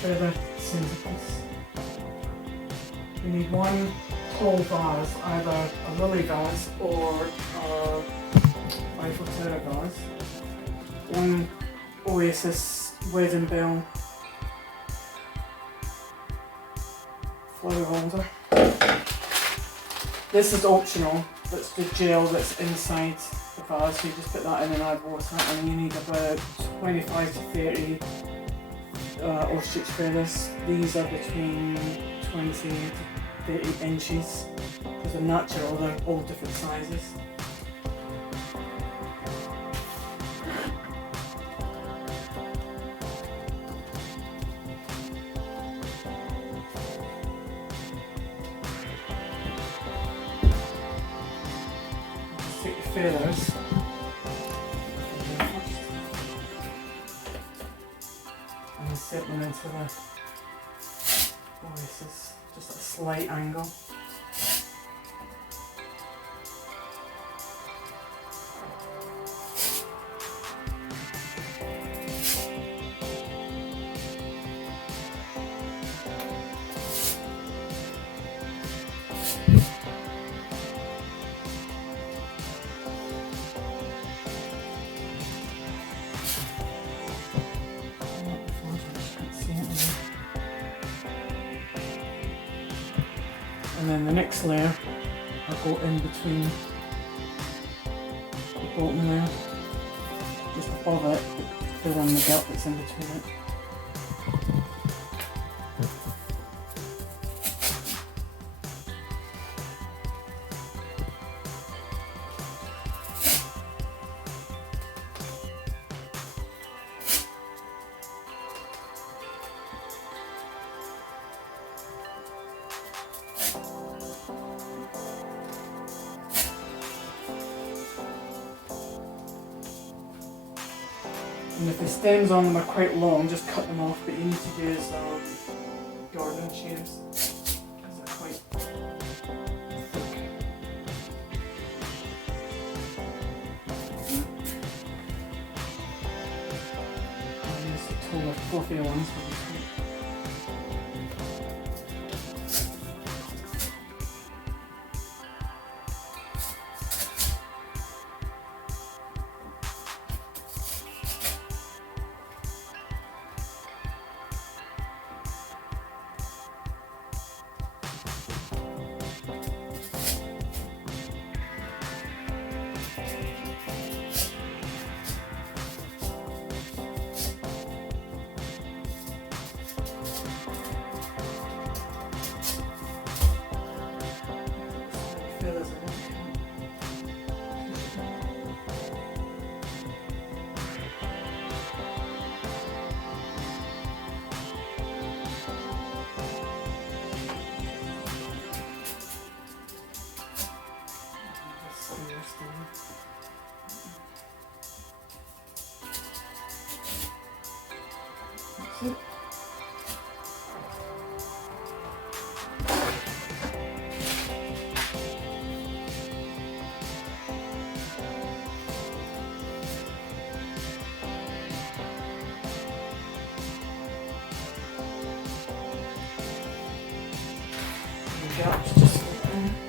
feather centerpiece. You need one tall vase, either a lily vase or a Eiffel Tower vase, one Oasis wedding bell flower holder. This is optional, that's the gel that's inside the vase, so you just put that in and add water, and you need about 25 to 30 ostrich feathers. These are between 20 to 30 inches, because they're natural, they're all different sizes. Take the feathers and set them into the Oasis, just at a slight angle. And then the next layer, I'll go in between the bottom layer, just above it, fill in the gap that's in between it. And if the stems on them are quite long, just cut them off, but you need to use garden shears, because they're quite thick. I'll use the taller, fluffier ones for this one. That's it. The gaps just like that.